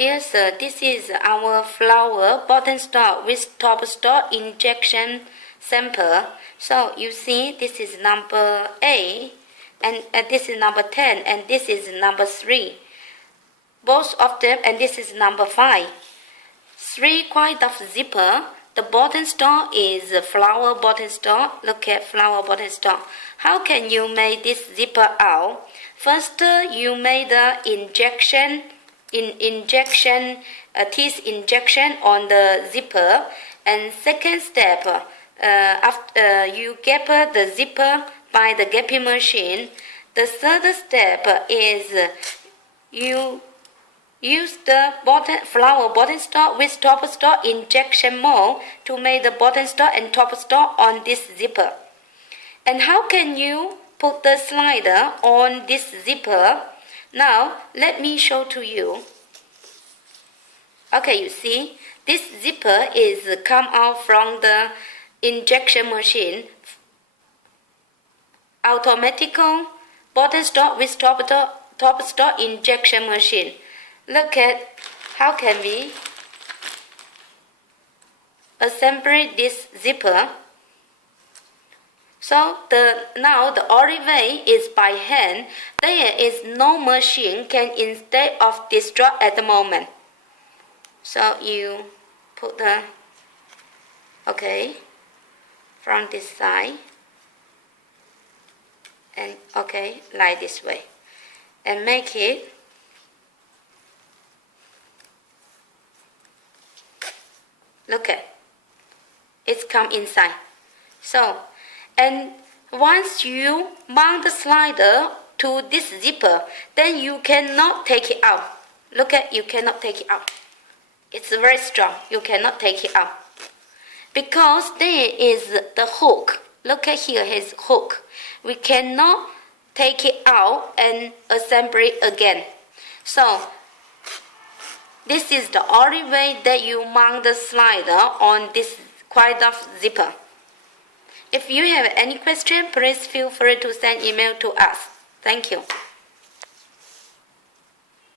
Dear sir, this is our flower bottom stalk with top stalk injection sample. So you see this is number 8 and this is number 10 and this is number 3. Both of them, and this is number 5. 3 kind of zipper. The bottom stalk is flower bottom stalk. Look at flower bottom stalk. How can you make this zipper out? First, you made the teeth injection on the zipper, and second step, after you gap the zipper by the gapping machine. The third step is you use the flower bottom stalk with top stalk injection mold to make the bottom stalk and top stalk on this zipper. And how can you put the slider on this zipper? Now, let me show to you. Okay, you see, this zipper is come out from the injection machine. Automatical bottom stalk with top stalk injection machine. Look at how can we assemble this zipper. So now the only way is by hand. There is no machine can instead of this drop at the moment. So you put the from this side and like this way and make it look at it's come inside. So and once you mount the slider to this zipper, then you cannot take it out. Look at, you cannot take it out. It's very strong. You cannot take it out. Because there is the hook. Look at here, his hook. We cannot take it out and assemble it again. So, this is the only way that you mount the slider on this kind of zipper. If you have any question, please feel free to send email to us. Thank you.